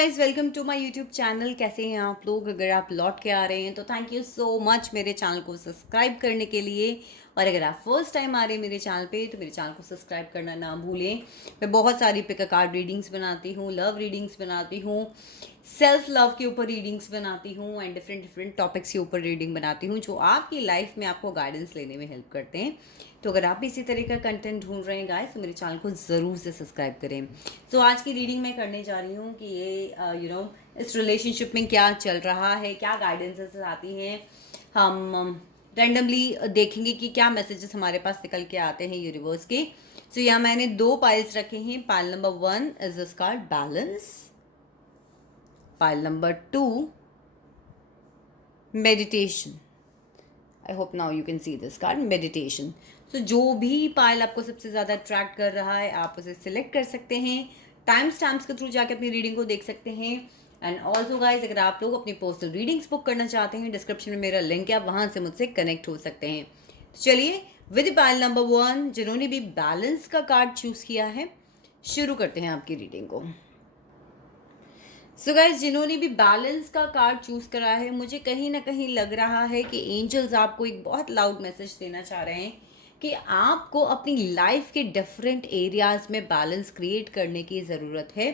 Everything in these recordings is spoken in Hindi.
Guys, welcome to my YouTube channel. कैसे हैं आप लोग? अगर आप लौट के आ रहे हैं तो थैंक यू सो मच मेरे चैनल को सब्सक्राइब करने के लिए। और अगर आप फर्स्ट टाइम आ रहे हैं मेरे चैनल पे तो मेरे चैनल को सब्सक्राइब करना ना भूलें। मैं बहुत सारी पिक कार्ड रीडिंग्स बनाती हूँ, लव रीडिंग्स बनाती हूँ, सेल्फ लव के ऊपर रीडिंग्स बनाती हूँ एंड डिफरेंट डिफरेंट टॉपिक्स के ऊपर रीडिंग बनाती हूँ जो आपकी लाइफ में आपको गाइडेंस लेने में हेल्प करते हैं। तो अगर आप भी इसी तरह का कंटेंट ढूंढ रहे हैं गाइस तो मेरे चैनल को ज़रूर से सब्सक्राइब करें। तो आज की रीडिंग मैं करने जा रही हूँ कि ये इस रिलेशनशिप में क्या चल रहा है, क्या गाइडेंसेस आती हैं। हम रैंडमली देखेंगे कि क्या मैसेजेस हमारे पास निकल के आते हैं यूनिवर्स के। तो यहाँ मैंने 2 पाइल्स रखे हैं। Pile number 1 is this card balance, pile number 2 meditation. I hope now you can see this card meditation. तो जो भी पाइल आपको सबसे ज़्यादा अट्रैक्ट कर रहा है आप उसे सिलेक्ट कर सकते हैं। टाइम स्टैम्प्स के थ्रू जाके अपनी रीडिंग को देख सकते हैं। एंड ऑल्सो गाइज, अगर आप लोग अपनी पर्सनल रीडिंग्स बुक करना चाहते हैं डिस्क्रिप्शन में मेरा लिंक है, आप वहाँ से मुझसे कनेक्ट हो सकते हैं। तो चलिए विद पाइल नंबर 1 जिन्होंने भी बैलेंस का कार्ड चूज़ किया है शुरू करते हैं आपकी रीडिंग को। सो गाइज, जिन्होंने भी बैलेंस का कार्ड चूज करा है, मुझे कहीं ना कहीं लग रहा है कि एंजल्स आपको एक बहुत लाउड मैसेज देना चाह रहे हैं कि आपको अपनी लाइफ के डिफरेंट एरियाज में बैलेंस क्रिएट करने की ज़रूरत है।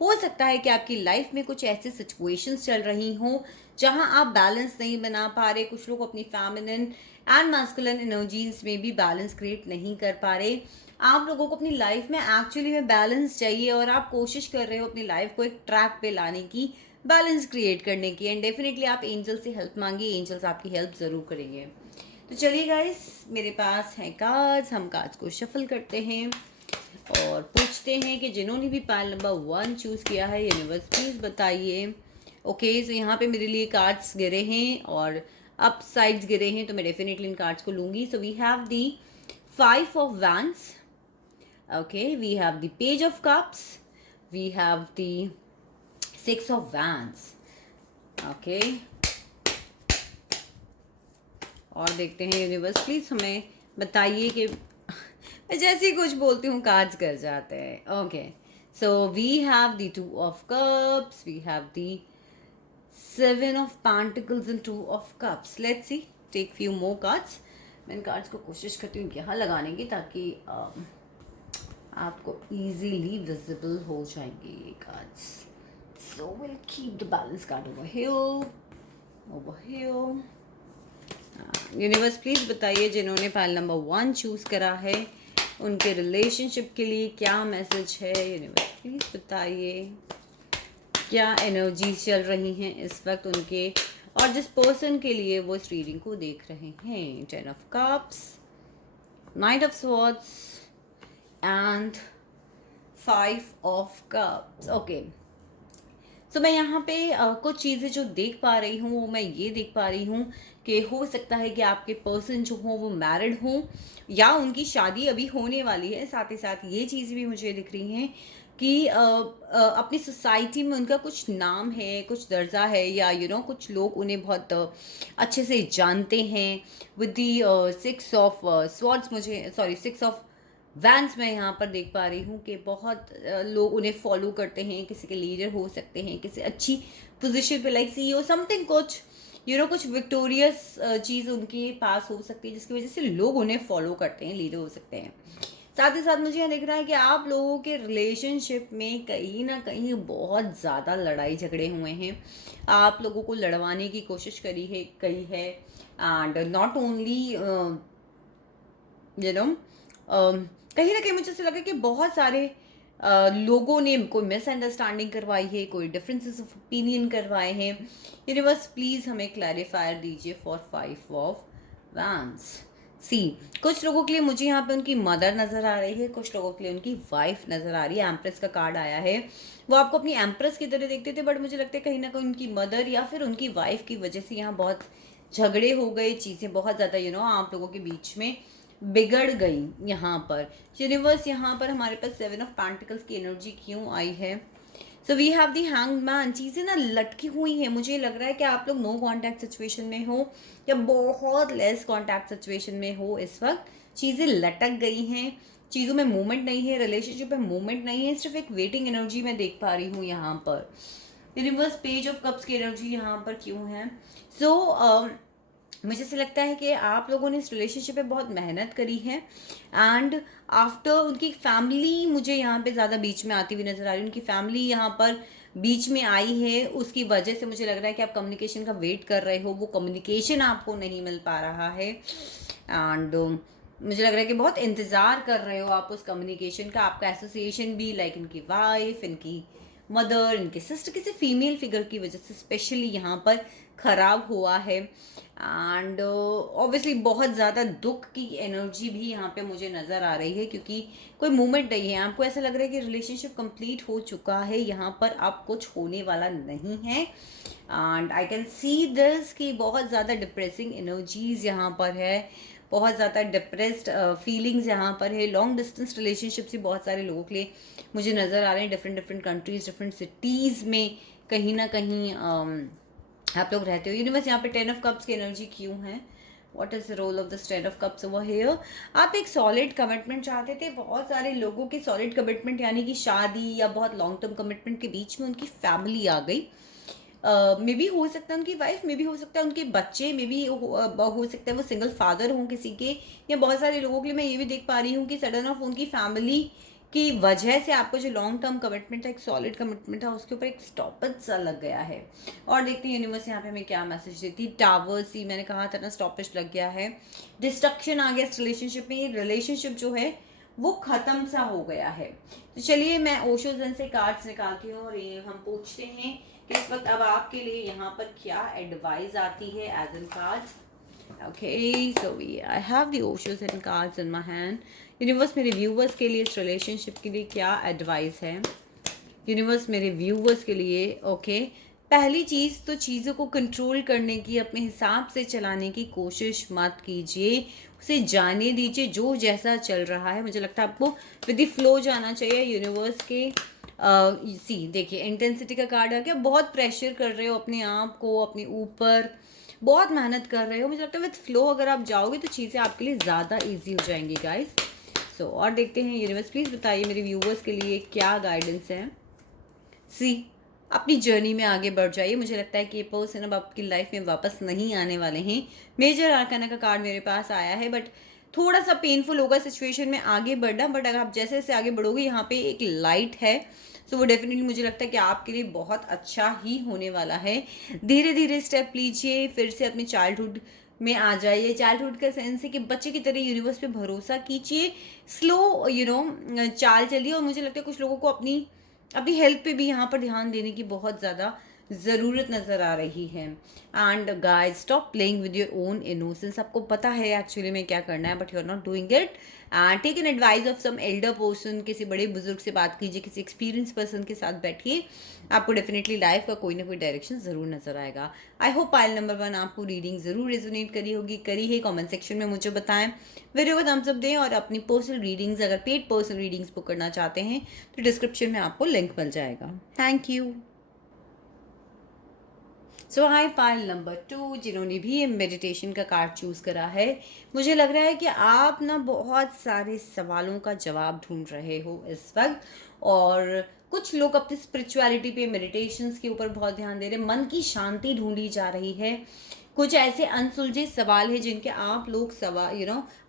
हो सकता है कि आपकी लाइफ में कुछ ऐसी सिचुएशंस चल रही हों जहां आप बैलेंस नहीं बना पा रहे। कुछ लोग अपनी फेमिनिन एंड मास्कुलिन एनर्जीज में भी बैलेंस क्रिएट नहीं कर पा रहे। आप लोगों को अपनी लाइफ में एक्चुअली में बैलेंस चाहिए और आप कोशिश कर रहे हो अपनी लाइफ को एक ट्रैक पे लाने की, बैलेंस क्रिएट करने की। एंड डेफिनेटली आप एंजल से हेल्प मांगिए, एंजल्स आपकी हेल्प ज़रूर करेंगे। तो चलिए गाइस, मेरे पास हैं कार्ड्स, हम कार्ड्स को शफल करते हैं और पूछते हैं कि जिन्होंने भी पाइल नंबर 1 चूज़ किया है यूनिवर्स प्लीज़ बताइए। ओके, सो यहाँ पे मेरे लिए कार्ड्स गिरे हैं और अप साइड्स गिरे हैं तो मैं डेफिनेटली इन कार्ड्स को लूँगी। So we have the 5 of wands, okay, we have the page of cups, we have the 6 of wands, okay। और देखते हैं यूनिवर्स प्लीज हमें बताइए कि मैं जैसे ही कुछ बोलती हूँ कार्ड्स कर जाते हैं। Okay, so we have the 2 of cups, we have the 7 of pentacles and 2 of cups. Let's see, take few more cards. मैं इन कार्ड्स को कोशिश करती हूँ यहाँ लगाने की ताकि आपको इजीली विजिबल हो जाएंगे ये cards. So will keep the balance card over here. Universe please बताइए जिन्होंने पाइल नंबर 1 चूज करा है उनके रिलेशनशिप के लिए क्या मैसेज है। यूनिवर्स प्लीज बताइए क्या एनर्जी चल रही हैं इस वक्त उनके और जिस पर्सन के लिए वो इस रीडिंग को देख रहे हैं। 10 of cups, 9 of swords and 5 of cups. Okay, so मैं यहाँ पे कुछ चीज़ें जो देख पा रही हूँ वो मैं ये देख पा रही हूँ कि हो सकता है कि आपके पर्सन जो हो वो मैरिड हों या उनकी शादी अभी होने वाली है। साथ ही साथ ये चीज़ भी मुझे दिख रही हैं कि अपनी सोसाइटी में उनका कुछ नाम है, कुछ दर्जा है, या कुछ लोग उन्हें बहुत अच्छे से जानते हैं। विद दी 6 ऑफ स्वॉर्ड्स, मुझे सॉरी 6 ऑफ वैंस मैं यहाँ पर देख पा रही हूँ कि बहुत लोग उन्हें फॉलो करते हैं। किसी के लीडर हो सकते हैं, किसी अच्छी पोजीशन पे लाइक CEO समथिंग, कुछ कुछ विक्टोरियस चीज़ उनके पास हो सकती है जिसकी वजह से लोग उन्हें फॉलो करते हैं, लीडर हो सकते हैं। साथ ही साथ मुझे यहाँ दिख रहा है कि आप लोगों के रिलेशनशिप में कहीं ना कहीं बहुत ज़्यादा लड़ाई झगड़े हुए हैं। आप लोगों को लड़वाने की कोशिश करी है एंड नॉट ओनली कहीं ना कहीं मुझे ऐसा लगा कि बहुत सारे लोगों ने कोई मिसअंडरस्टैंडिंग करवाई है, कोई डिफरेंसेस ऑफ ओपिनियन करवाए हैं। यूनिवर्स प्लीज हमें क्लैरिफायर दीजिए फॉर 5 ऑफ वैंड्स। सी, कुछ लोगों के लिए मुझे यहाँ पे उनकी मदर नज़र आ रही है, कुछ लोगों के लिए उनकी वाइफ नज़र आ रही है। एम्प्रेस का कार्ड आया है। वो आपको अपनी एम्प्रेस की तरह देखते थे बट मुझे लगता है कहीं ना कहीं उनकी मदर या फिर उनकी वाइफ की वजह से यहाँ बहुत झगड़े हो गए, चीज़ें बहुत ज़्यादा आप लोगों के बीच में बिगड़ गई। यहाँ पर यूनिवर्स, यहाँ पर हमारे पास 7 ऑफ पेंटिकल्स की एनर्जी क्यों आई है? So we have the hanged man. चीज़ें ना लटकी हुई हैं। मुझे लग रहा है कि आप लोग नो कांटेक्ट सिचुएशन में हो या बहुत लेस कांटेक्ट सिचुएशन में हो। इस वक्त चीज़ें लटक गई हैं, चीज़ों में मूवमेंट नहीं है, रिलेशनशिप में मूवमेंट नहीं है, सिर्फ एक वेटिंग एनर्जी मैं देख पा रही हूँ यहाँ पर। यूनिवर्स पेज ऑफ कप्स की एनर्जी यहाँ पर क्यों है? सो मुझे ऐसा लगता है कि आप लोगों ने इस रिलेशनशिप पे बहुत मेहनत करी है एंड आफ्टर उनकी फैमिली मुझे यहाँ पे ज़्यादा बीच में आती हुई नज़र आ रही है। उनकी फैमिली यहाँ पर बीच में आई है, उसकी वजह से मुझे लग रहा है कि आप कम्युनिकेशन का वेट कर रहे हो, वो कम्युनिकेशन आपको नहीं मिल पा रहा है एंड मुझे लग रहा है कि बहुत इंतज़ार कर रहे हो आप उस कम्युनिकेशन का। आपका एसोसिएशन भी लाइक इनकी वाइफ, इनकी मदर, इनके सिस्टर, किसी फीमेल फिगर की वजह से स्पेशली यहाँ पर ख़राब हुआ है एंड ऑब्वियसली बहुत ज़्यादा दुख की एनर्जी भी यहाँ पे मुझे नज़र आ रही है, क्योंकि कोई मूवमेंट नहीं है। आपको ऐसा लग रहा है कि रिलेशनशिप कंप्लीट हो चुका है, यहाँ पर अब कुछ होने वाला नहीं है and I can see this कि बहुत ज़्यादा डिप्रेसिंग एनर्जीज यहाँ पर है, बहुत ज़्यादा डिप्रेस्ड फीलिंग्स यहाँ पर है। लॉन्ग डिस्टेंस रिलेशनशिप से बहुत सारे लोगों के लिए मुझे नज़र आ रहे हैं, different different countries, different cities में कहीं ना कहीं आप लोग रहते हो। यूनिवर्स यहाँ पे 10 ऑफ कप्स की एनर्जी क्यों है? What is the role of the 10 of cups over here? आप एक सॉलिड कमिटमेंट चाहते थे। बहुत सारे लोगों की सॉलिड कमिटमेंट यानी कि शादी या बहुत लॉन्ग टर्म कमिटमेंट के बीच में उनकी फैमिली आ गई। मे बी हो सकता है उनकी वाइफ, मे बी हो सकता है उनके बच्चे, मे बी हो सकता है वो सिंगल फादर हों किसी के, या बहुत सारे लोगों के लिए मैं ये भी देख पा रही हूँ कि सडन ऑफ उनकी फैमिली की वजह से आपको जो लॉन्ग टर्म कमिटमेंट है, एक सॉलिड कमिटमेंट है, उसके ऊपर एक स्टॉपेज सा लग गया है। और देखते हैं यूनिवर्स यहाँ पे हमें क्या मैसेज देती है। टावर सी, मैंने कहा था ना स्टॉपेज लग गया है, डिस्ट्रक्शन आ गया इस रिलेशनशिप में। ये रिलेशनशिप जो है वो खत्म सा हो गया है। तो चलिए मैं ओशो ज़ेन से कार्ड्स निकालती हूँ और ये हम पूछते हैं कि इस वक्त अब आपके लिए यहाँ पर क्या एडवाइस आती है as in cards. Okay, so I have the Oshos and cards in my hand. Universe मेरे व्यूवर्स के लिए इस रिलेशनशिप के लिए क्या एडवाइस है? यूनिवर्स मेरे व्यूवर्स के लिए ओके पहली चीज़ तो चीज़ों को कंट्रोल करने की, अपने हिसाब से चलाने की कोशिश मत कीजिए, उसे जाने दीजिए जो जैसा चल रहा है। मुझे लगता है आपको विद द फ्लो जाना चाहिए। यूनिवर्स के सी देखिए इंटेंसिटी का कार्ड आ गया। बहुत प्रेशर कर रहे हो अपने आप को, अपने ऊपर बहुत मेहनत कर रहे हो। मुझे लगता है विद फ्लो अगर आप जाओगे तो चीज़ें आपके लिए ज़्यादा ईजी हो जाएंगी गाइस। सो और देखते हैं यूनिवर्स प्लीज़ बताइए मेरे व्यूवर्स के लिए क्या गाइडेंस है। सी अपनी जर्नी में आगे बढ़ जाइए। मुझे लगता है कि ये पर्सन अब आपकी लाइफ में वापस नहीं आने वाले हैं। मेजर आर्काना का कार्ड मेरे पास आया है, बट थोड़ा सा पेनफुल होगा सिचुएशन में आगे बढ़ना, बट अगर आप जैसे जैसे आगे बढ़ोगे यहाँ पे एक लाइट है। सो वो डेफिनेटली मुझे लगता है कि आपके लिए बहुत अच्छा ही होने वाला है। धीरे धीरे स्टेप लीजिए, फिर से अपने चाइल्डहुड में आ जाइए। चाइल्डहुड का सेंस है कि बच्चे की तरह यूनिवर्स पे भरोसा कीजिए, स्लो चाल चलिए। और मुझे लगता है कुछ लोगों को अपनी हेल्थ पे भी यहाँ पर ध्यान देने की बहुत ज़्यादा ज़रूरत नज़र आ रही है। And guys stop playing with your own innocence. आपको पता है एक्चुअली में क्या करना है, but you are not doing it. And take an advice of some elder person, किसी बड़े बुजुर्ग से बात कीजिए, किसी एक्सपीरियंस पर्सन के साथ बैठिए। आपको डेफिनेटली लाइफ का कोई ना कोई डायरेक्शन ज़रूर नज़र आएगा। आई होप पाइल नंबर 1 आपको रीडिंग ज़रूर रेजोनेट करी है। कमेंट सेक्शन में मुझे बताएं, वीडियो को थम्स अप दें और अपनी पर्सनल रीडिंग्स, अगर पेड पर्सनल रीडिंग्स बुक करना चाहते हैं तो डिस्क्रिप्शन में आपको लिंक मिल जाएगा। Thank you. So high pile number 2 जिन्होंने भी मेडिटेशन का कार्ड चूज़ करा है, मुझे लग रहा है कि आप ना बहुत सारे सवालों का जवाब ढूंढ रहे हो इस वक्त, और कुछ लोग अपनी स्पिरिचुअलिटी पे, मेडिटेशंस के ऊपर बहुत ध्यान दे रहे हैं। मन की शांति ढूंढी जा रही है। कुछ ऐसे अनसुलझे सवाल है जिनके आप लोग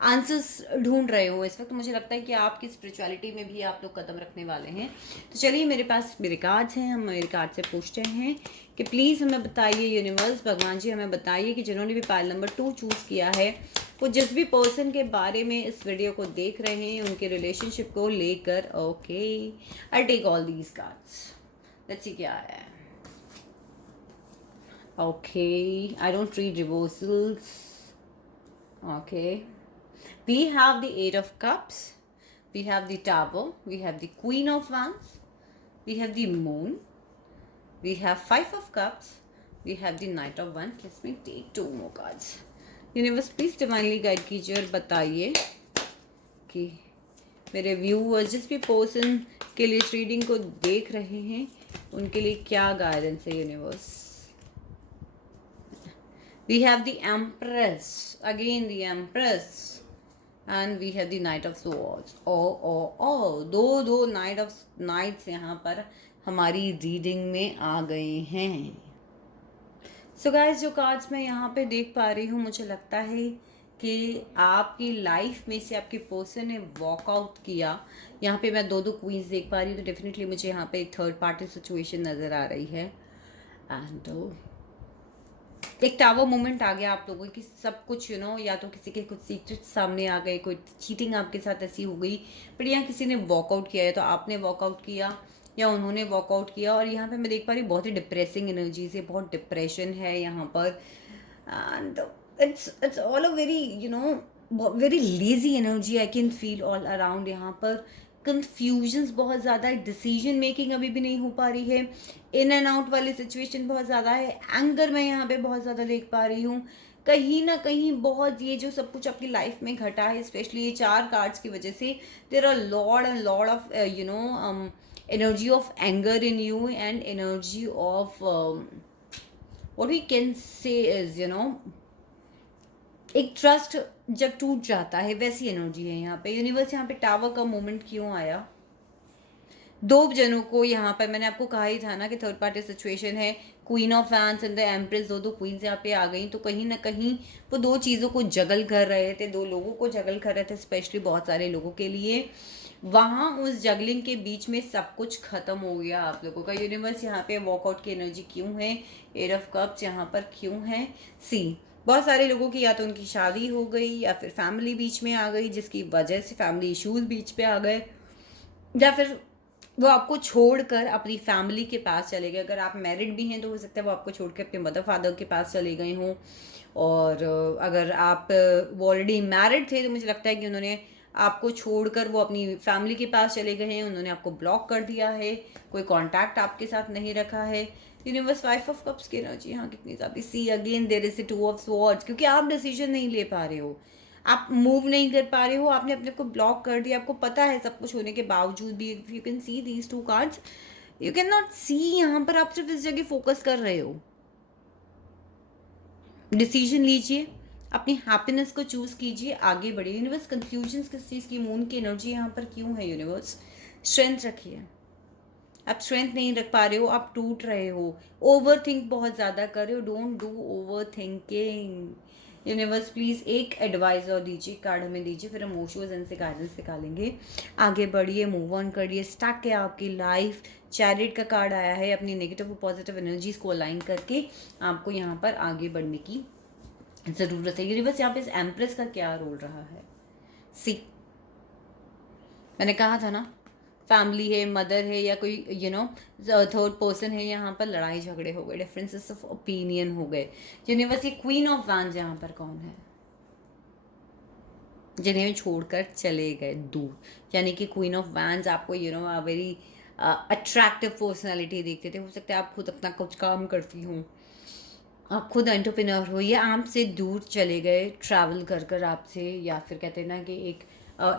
आंसर्स ढूंढ रहे हो इस वक्त। मुझे लगता है कि आपकी स्पिरिचुअलिटी में भी आप लोग कदम रखने वाले हैं। तो चलिए मेरे पास मेरे कार्ड्स हैं, हम मेरे कार्ड से पूछते हैं कि प्लीज़ हमें बताइए यूनिवर्स, भगवान जी हमें बताइए कि जिन्होंने भी पाइल नंबर 2 चूज़ किया है, वो जिस भी पर्सन के बारे में इस वीडियो को देख रहे हैं उनके रिलेशनशिप को लेकर। Okay I take all these cards, let's see क्या है। Okay, I don't read reversals. Okay, we have the 8 of cups, we have the tower, we have the queen of wands, we have the moon, we have 5 of cups, we have the knight of wands. Let me take 2 more cards. Universe please divinely guide कीजिए और बताइए कि मेरे व्यूअर्स जिस भी पर्सन के लिए इस रीडिंग को देख रहे हैं उनके लिए क्या गाइडेंस है universe. We have the Empress, again the Empress, and we have the Knight of Swords. दो Knights यहाँ पर हमारी रीडिंग में आ गए हैं। सो गाइस, जो कार्ड्स मैं यहाँ पे देख पा रही हूँ, मुझे लगता है कि आपकी लाइफ में से आपके पर्सन ने वॉकआउट किया। यहाँ पे मैं दो क्वींस देख पा रही हूँ, तो डेफिनेटली मुझे यहाँ पे एक थर्ड पार्टी सिचुएशन नज़र आ रही है। एंड एक टावर मोमेंट आ गया आप लोगों की, सब कुछ या तो किसी के कुछ सीक्रेट सामने आ गए, कोई चीटिंग आपके साथ ऐसी हो गई, बट यहाँ किसी ने वॉकआउट किया है, तो आपने वॉकआउट किया या उन्होंने वॉकआउट किया। और यहाँ पे मैं देख पा रही हूँ बहुत ही डिप्रेसिंग एनर्जीज है, बहुत डिप्रेशन है यहाँ पर। And it's all a very very lazy energy I can feel all around. यहाँ पर कन्फ्यूजन्स बहुत ज़्यादा है, डिसीजन मेकिंग अभी भी नहीं हो पा रही है, इन एंड आउट वाली सिचुएशन बहुत ज़्यादा है, एंगर मैं यहाँ पे बहुत ज़्यादा देख पा रही हूँ। कहीं ना कहीं बहुत ये जो सब कुछ आपकी लाइफ में घटा है, स्पेशली ये 4 कार्ड्स की वजह से, there are lord and lord of energy of anger in you and energy of what we can say is एक ट्रस्ट जब टूट जाता है, वैसी एनर्जी है यहाँ पे। यूनिवर्स यहाँ पे टावर का मोमेंट क्यों आया? दो जनों को यहाँ पर, मैंने आपको कहा ही था ना कि थर्ड पार्टी सिचुएशन है। Queen of wands and the empress, दो क्वींस यहाँ पे आ गई, तो कहीं ना कहीं वो दो चीज़ों को जगल कर रहे थे, दो लोगों को जगल कर रहे थे, स्पेशली बहुत सारे लोगों के लिए। वहाँ उस जगलिंग के बीच में सब कुछ खत्म हो गया आप लोगों का। यूनिवर्स यहाँ पे वॉकआउट की एनर्जी क्यों है? एट ऑफ कप्स यहाँ पर क्यों है? सी, बहुत सारे लोगों की या तो उनकी शादी हो गई या फिर फैमिली बीच में आ गई, जिसकी वजह से फैमिली इश्यूज बीच पे आ गए, या फिर वो आपको छोड़कर अपनी फैमिली के पास चले गए। अगर आप मैरिड भी हैं तो हो सकता है वो आपको छोड़ के अपने मदर फादर के पास चले गए हों, और अगर आप ऑलरेडी मैरिड थे तो मुझे लगता है कि उन्होंने आपको छोड़कर वो अपनी फैमिली के पास चले गए हैं, उन्होंने आपको ब्लॉक कर दिया है, कोई कांटेक्ट आपके साथ नहीं रखा है। यूनिवर्स 5 ऑफ कप्स की एनर्जी यहाँ कितनी ज़्यादा। See again there is 2 of swords, क्योंकि आप डिसीजन नहीं ले पा रहे हो, आप मूव नहीं कर पा रहे हो, आपने अपने को ब्लॉक कर दिया। आपको पता है सब कुछ होने के बावजूद भी, if you can see these 2 cards, you can not see, यहाँ पर आप सिर्फ इस जगह फोकस कर रहे हो। डिसीजन लीजिए, अपनी हैप्पीनेस को चूज कीजिए, आगे बढ़िए। यूनिवर्स कंफ्यूजन किस चीज़ की? मून की एनर्जी यहाँ पर क्यों है? यूनिवर्स स्ट्रेंथ रखिए, आप स्ट्रेंथ नहीं रख पा रहे हो, आप टूट रहे हो, ओवर थिंक बहुत ज़्यादा कर रहे हो। Don't do over thinking. Universe please एक एडवाइस और दीजिए, कार्ड हमें दीजिए, फिर हम ओशोज इनसे गाइडेंस निकालेंगे। आगे बढ़िए, मूव ऑन करिए, स्टक है आपकी लाइफ। चैरिट का कार्ड आया है, अपनी नेगेटिव और पॉजिटिव एनर्जीज को अलाइन करके आपको यहाँ पर आगे बढ़ने की ज़रूरत है। यूनिवर्स यहाँ पे इस एम्प्रेस का क्या रोल रहा है? सी, मैंने कहा था ना, फैमिली है, मदर है, या कोई थर्ड पर्सन है, यहाँ पर लड़ाई झगड़े हो गए, डिफरेंसेस ऑफ ओपिनियन हो गए। यूनिवर्स ये क्वीन ऑफ वैंड्स यहाँ पर कौन है? जिन्हें छोड़कर चले गए दूर, यानी कि क्वीन ऑफ वैंड्स आपको वेरी अट्रैक्टिव पर्सनालिटी देखते थे। हो सकता है आप खुद अपना कुछ काम करती हूँ, आप खुद एंटरप्रेन्योर हो, या आपसे दूर चले गए ट्रैवल कर कर आपसे, या फिर कहते हैं ना कि एक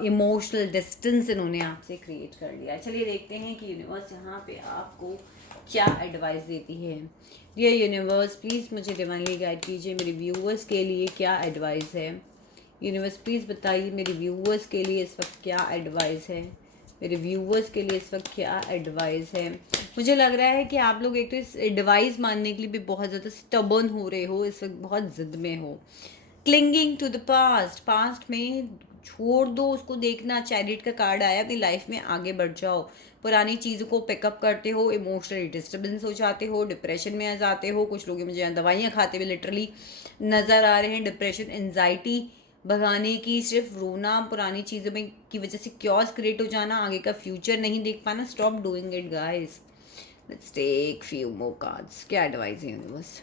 इमोशनल डिस्टेंस इन्होंने आपसे क्रिएट कर लिया। चलिए देखते हैं कि यूनिवर्स यहाँ पे आपको क्या एडवाइस देती है। डियर यूनिवर्स प्लीज़ मुझे डिवाइनली गाइड कीजिए, मेरे व्यूअर्स के लिए क्या एडवाइस है। यूनिवर्स प्लीज़ बताइए मेरे व्यूअर्स के लिए इस वक्त क्या एडवाइस है, मेरे व्यूअर्स के लिए इस वक्त क्या एडवाइस है। मुझे लग रहा है कि आप लोग एक तो इस एडवाइस मानने के लिए भी बहुत ज़्यादा स्टबर्न हो रहे हो, इस वक्त बहुत ज़िद में हो। Clinging to the past, past में छोड़ दो उसको। देखना, चैरिट का कार्ड आया, अपनी लाइफ में आगे बढ़ जाओ। पुरानी चीज़ों को पिकअप करते हो, इमोशनली डिस्टर्बेंस हो जाते हो, डिप्रेशन में आ जाते हो। कुछ लोग मुझे यहाँ दवाइयाँ खाते हुए लिटरली नज़र आ रहे हैं। डिप्रेशन, एंजाइटी भगाने की, सिर्फ रोना, पुरानी चीज़ों में की वजह से क्योस क्रिएट हो जाना, आगे का फ्यूचर नहीं देख पाना। Stop doing it guys. Let's take few more cards. क्या एडवाइस है यूनिवर्स?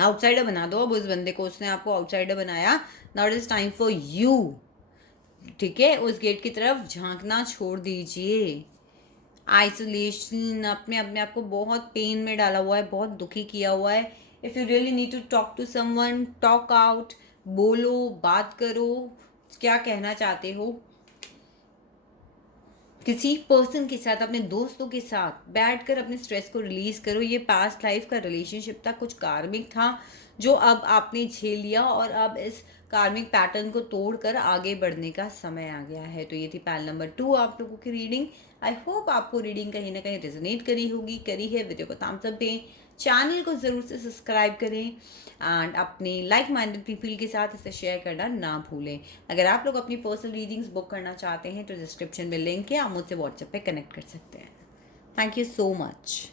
आउटसाइडर बना दो अब उस बंदे को, उसने आपको आउटसाइडर बनाया। Now it is time for you, ठीक है, उस गेट की तरफ झांकना छोड़ दीजिए। आइसोलेशन, अपने अपने आप को बहुत पेन में डाला हुआ है, बहुत दुखी किया हुआ है। If you really need to talk to someone, talk out, बोलो, बात करो, क्या कहना चाहते हो। किसी पर्सन के साथ, अपने दोस्तों के साथ बैठकर अपने स्ट्रेस को रिलीज करो। ये पास्ट लाइफ का रिलेशनशिप था, कुछ कार्मिक था जो अब आपने झेल लिया, और अब इस कार्मिक पैटर्न को तोड़कर आगे बढ़ने का समय आ गया है। तो ये थी पैनल नंबर 2 आप लोगों की रीडिंग। आई होप आपको रीडिंग कहीं ना कहीं रेजोनेट करी होगी। करी है वीडियो को थम्स अप दें, चैनल को ज़रूर से सब्सक्राइब करें एंड अपने लाइक माइंडेड पीपल के साथ इसे शेयर करना ना भूलें। अगर आप लोग अपनी पर्सनल रीडिंग्स बुक करना चाहते हैं तो डिस्क्रिप्शन में लिंक है, आप मुझसे व्हाट्सएप पे कनेक्ट कर सकते हैं। Thank you so much.